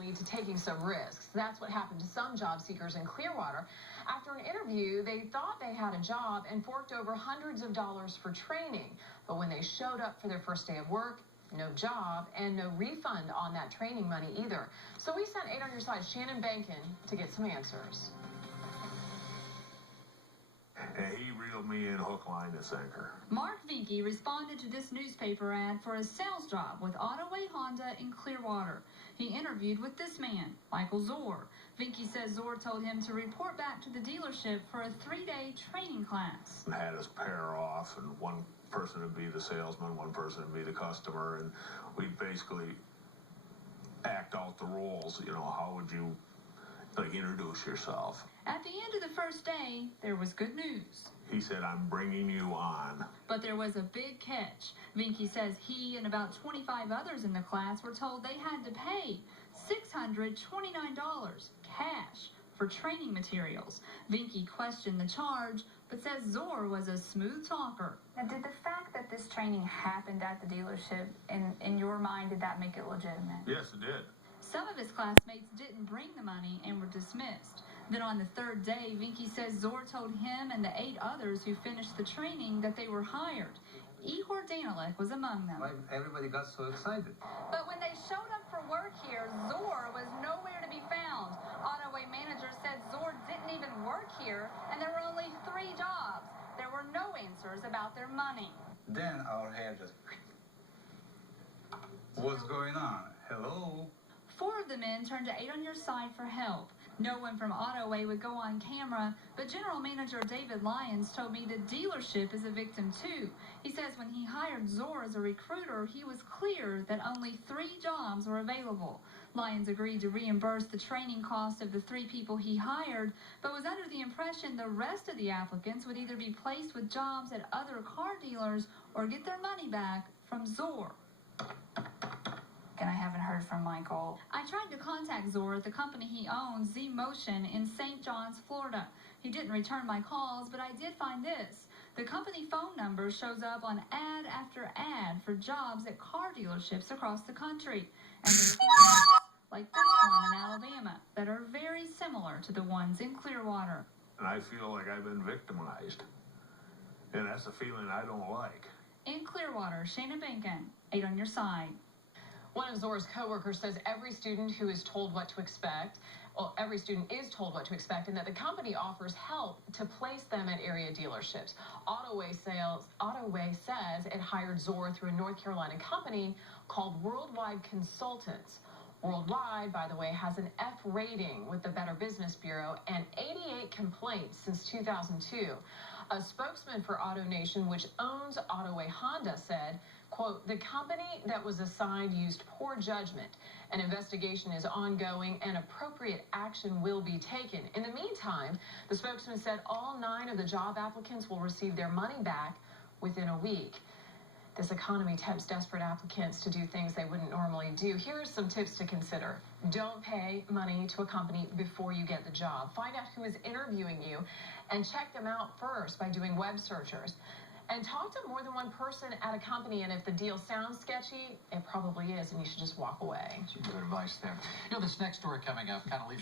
lead to taking some risks. That's what happened to some job seekers in Clearwater. After an interview, they thought they had a job and forked over hundreds of dollars for training. But when they showed up for their first day of work, no job and no refund on that training money either. So we sent 8 on Your Side Shannon Bankin to get some answers. And he reeled me in hook, line, and sinker. Mark Vinke responded to this newspaper ad for a sales job with Ottaway Honda in Clearwater. He interviewed with this man, Michael Zor. Vinke says Zor told him to report back to the dealership for a 3-day training class. And had us pair off, and one person would be the salesman, one person would be the customer, and we'd basically act out the roles. You know, how would you introduce yourself? At the end of the first day, there was good news. He said, "I'm bringing you on." But there was a big catch. Vinke says he and about 25 others in the class were told they had to pay $629 cash for training materials. Vinke questioned the charge, but says Zor was a smooth talker. Now, did the fact that this training happened at the dealership, in your mind, did that make it legitimate? Yes, it did. Some of his classmates didn't bring the money and were dismissed. Then on the third day, Vinke says Zor told him and the 8 others who finished the training that they were hired. Igor Danilek was among them. Everybody got so excited. But when they showed up for work here, Zor was nowhere to be found. Ottaway manager said Zor didn't even work here, and there were only 3 jobs. There were no answers about their money. Then our hair just... What's going on? Hello? 4 of the men turned to 8 on Your Side for help. No one from Ottaway would go on camera, but General Manager David Lyons told me the dealership is a victim too. He says when he hired Zor as a recruiter, he was clear that only 3 jobs were available. Lyons agreed to reimburse the training cost of the 3 people he hired, but was under the impression the rest of the applicants would either be placed with jobs at other car dealers or get their money back from Zor. And I haven't heard from Michael. I tried to contact Zor at the company he owns, Z Motion, in St. John's, Florida. He didn't return my calls, but I did find this. The company phone number shows up on ad after ad for jobs at car dealerships across the country. And there's like this one in Alabama that are very similar to the ones in Clearwater. And I feel like I've been victimized. And that's a feeling I don't like. In Clearwater, Shannon Bankin, 8 on Your Side. One of Zor's coworkers says every student who is told what to expect, every student is told what to expect, and that the company offers help to place them at area dealerships. Ottaway says it hired Zor through a North Carolina company called Worldwide Consultants. Worldwide, by the way, has an F rating with the Better Business Bureau and 88 complaints since 2002. A spokesman for AutoNation, which owns Ottaway Honda, said, quote, "The company that was assigned used poor judgment. An investigation is ongoing and appropriate action will be taken." In the meantime, the spokesman said all 9 of the job applicants will receive their money back within a week. This economy tempts desperate applicants to do things they wouldn't normally do. Here are some tips to consider. Don't pay money to a company before you get the job. Find out who is interviewing you and check them out first by doing web searches. And talk to more than one person at a company, and if the deal sounds sketchy, it probably is, and you should just walk away. Some good advice there. You know, this next story coming up kind of leaves